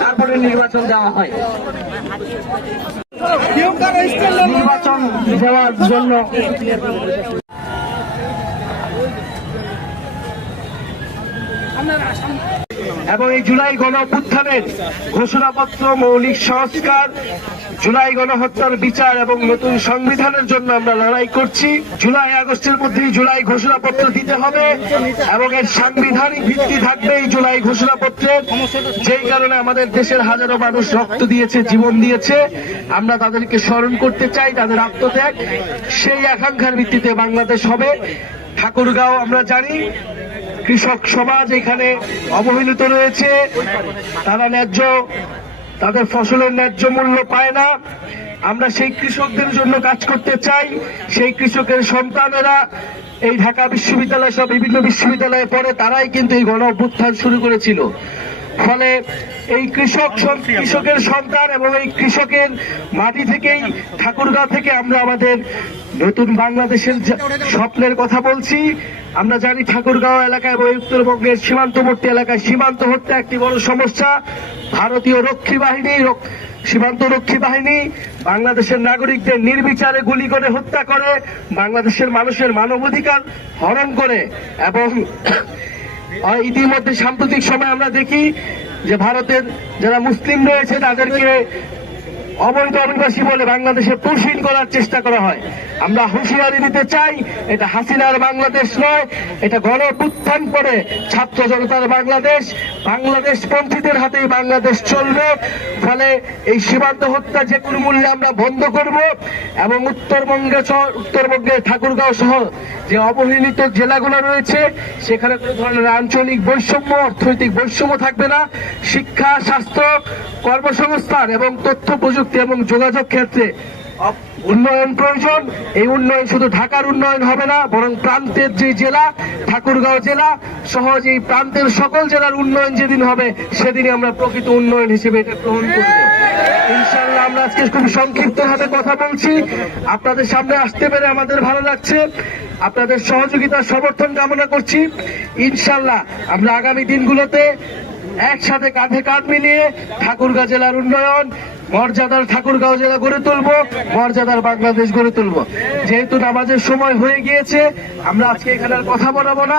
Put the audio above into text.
তারপরে নির্বাচন দেওয়া হয়। নির্বাচন দেওয়ার জন্য এবং এই জুলাই গণ অভ্যুত্থানের ঘোষণাপত্র, মৌলিক সংস্কার, জুলাই গণহত্যার বিচার এবং নতুন সংবিধানের জন্য আমরা লড়াই করছি। জুলাই আগস্টের মধ্যেই জুলাই ঘোষণাপত্র দিতে হবে এবং এর সাংবিধানিক ভিত্তি থাকবে এই জুলাই ঘোষণাপত্রের। যেই কারণে আমাদের দেশের হাজারো মানুষ রক্ত দিয়েছে, জীবন দিয়েছে। আমরা তাদেরকে স্মরণ করতে চাই, তাদের আত্মত্যাগ। সেই আকাঙ্ক্ষার ভিত্তিতে বাংলাদেশ হবে। ঠাকুরগাঁও আমরা জানি কৃষক সমাজ এখানে অবহেলিত রয়েছে। তারা ন্যায্য, তাদের ফসলের ন্যায্য মূল্য পায় না। আমরা সেই কৃষকদের জন্য কাজ করতে চাই। সেই কৃষকের সন্তানেরা এই ঢাকা বিশ্ববিদ্যালয় সব বিভিন্ন বিশ্ববিদ্যালয়ে পড়ে, তারাই কিন্তু এই গণ অভ্যুত্থান শুরু করেছিল। ফলে এই কৃষক কৃষকের সন্তান এবং এই কৃষকের মাটি থেকেই ঠাকুরগাঁও থেকে আমরা আমাদের নতুন বাংলাদেশের স্বপ্নের কথা বলছি। আমরা জানি ঠাকুরগাঁও এলাকায় এবং উত্তরবঙ্গের সীমান্তবর্তী এলাকায় সীমান্ত হত্যা একটি বড় সমস্যা। ভারতীয় রক্ষী বাহিনী সীমান্ত রক্ষী বাহিনী বাংলাদেশের নাগরিকদের নির্বিচারে গুলি করে হত্যা করে। বাংলাদেশের মানুষের মানবাধিকার হরণ করে এবং ইতিমধ্যে সাম্প্রতিক সময় আমরা দেখি যে ভারতের যারা মুসলিম রয়েছে, তাদেরকে অবৈধ অভিবাসী বলে বাংলাদেশে পুষিন করার চেষ্টা করা হয়। আমরা হুঁশিয়ারি দিতে চাই, এটা হাসিনার বাংলাদেশ নয়, এটা গণ উত্থান করে ছাত্র জনতার বাংলাদেশ বাংলাদেশ পন্থীদের হাতেই বাংলাদেশ চলবে, ফলে এই সীমান্ত হত্যা যে কোনো মূল্যে আমরা বন্ধ করব, এবং উত্তরবঙ্গে উত্তরবঙ্গের ঠাকুরগাঁও সহ যে অবহেলিত জেলাগুলো রয়েছে, সেখানে কোনো ধরনের আঞ্চলিক বৈষম্য, অর্থনৈতিক বৈষম্য থাকবে না। শিক্ষা, স্বাস্থ্য, কর্মসংস্থান এবং তথ্য প্রযুক্তি এবং যোগাযোগ ক্ষেত্রে উন্নয়ন প্রয়োজন। এই উন্নয়ন শুধু ঢাকার উন্নয়ন হবে না, বরং প্রান্তের যে জেলা, ঠাকুরগাঁও জেলা, সহজ এই প্রান্তের সকল জেলার উন্নয়ন যেদিন হবে, সেদিনই আমরা প্রকৃত উন্নয়ন হিসেবে এটা গ্রহণ করব। ইনশাল্লাহ আমরা আজকে খুব সংক্ষিপ্ত ভাবে কথা বলছি। আপনাদের সামনে আসতে পেরে আমাদের ভালো লাগছে। আপনাদের সহযোগিতা সমর্থন কামনা করছি। ইনশাল্লাহ আমরা আগামী দিনগুলোতে একসাথে কাঁধে কাঁধ মিলিয়ে ঠাকুরগাঁও জেলার উন্নয়ন মর্যাদার ঠাকুরগাঁও জেলা গড়ে তুলবো, মর্যাদার বাংলাদেশ গড়ে তুলবো। যেহেতু নামাজের সময় হয়ে গিয়েছে, আমরা আজকে এখানে কথা বলাবো না।